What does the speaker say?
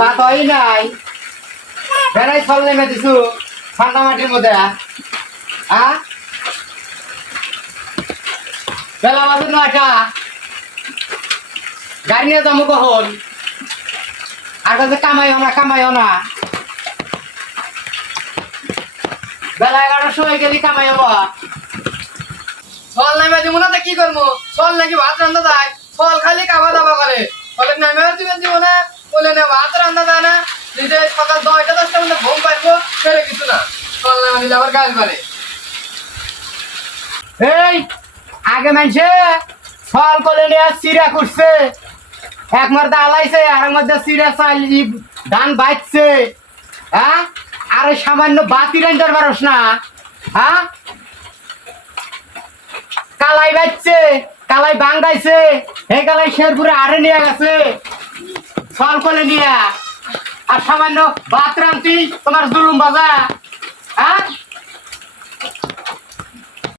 ভাত হয় নাই। বেড়াই ফল নেমে দিছু মাটির মধ্যে হ্যাঁ বেলা বাজে নয়টা। গাড়ি নিয়ে যাব কখন? আর কাছে কামাইও না কামাইও না। বেলা এগারোটার সময় গেলি, কামাইও না। না তো কি করব? ফল নাকি ভাত রান্না যায় ফল খালি খাওয়া দাওয়া করে। ফলে নেমে দিবে দিব না বলে না, ভাত রান্না যায় না। নিজে সকাল দশটা দশটা মধ্যে ঘুম পাইবো সেরে কিছু না। ফল নেমে দিলে আবার গাল করে এই, আগে মানছে ফল করে নিয়ে চিরা করছে এক মধ্যে আলাইছে, আর এক মধ্যে চিরা চাল ধান বাইছে। হ্যাঁ? আর সামান্য বাতি রেঞ্জার পারস না। হ্যাঁ? কালাই বাজছে, কালাই বাঙ্গাইছে এই কালাই শেরপুরে আরে নিয়ে গেছে। ফল করে নিয়ে। আর সামান্য ভাত রান্তি তোমার জুলুম বাজা। হ্যাঁ?